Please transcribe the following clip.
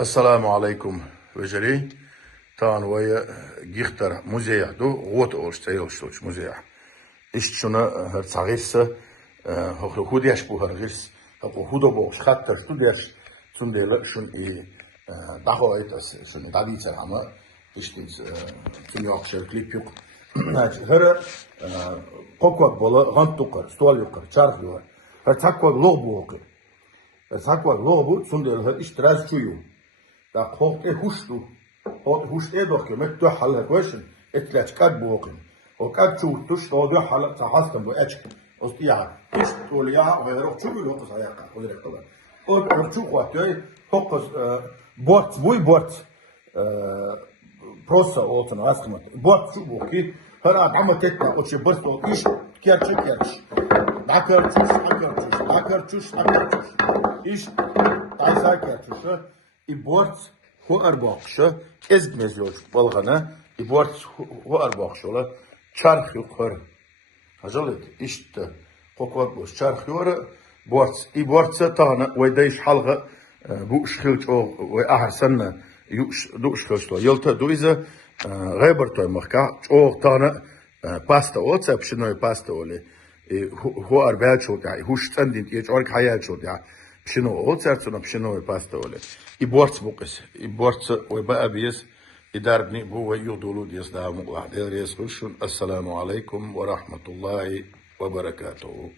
السلام عليكم وجري تان ويا جيختر مزيع دو غوت أوش تيوش مزيع إشتشنا هرتساغيس هو خوديش بو هرغيس هو خودو بوش خاطر شتوديش تندل شون إي داخو إيتاس شون دابيتر هما إشتيز تنيوك شركليب يوك هر قوقوك بولا غانتوكر ستوال يوكر چارخ يوكر هرتاكوك لوغ بوكر هرتاكوك لوغ بو تندل هر إشتراز چويو da kocht hustu hot hust doch mit do hal kwesen etlat kad boqin o kad chu tush do hal tahastam bu ech ost ya ist tol ya ve roch chu lo qas ayaqa o direkt toban o chu qatay fokus bot prosa olsun asmat bot chu boqi her adam tekta o che bursto ish kerch akarchush ish taysa kerchush İbort hu arbaqşı ezmez yol balğana ibort hu arbaqşı ola çarx yuqar hajalet işte qoqvat boş çarx yuqar bort ibortsa tağına ve deyş halqa bu şxilç o ve ahsanna du şxilçto yolta du iza gaybertoy mahka o tağına pasta otsa pşinoy pasta ole hu arbaqşı ya hu standin ye ork hayal çod ya pşino otsa pşinoy pasta ole İborts buqis İborts ve ba'abiyes idarbni bu ve yudulu diyas da muqlah der yes Assalamu alaikum ve rahmetullahi ve berekatuhu.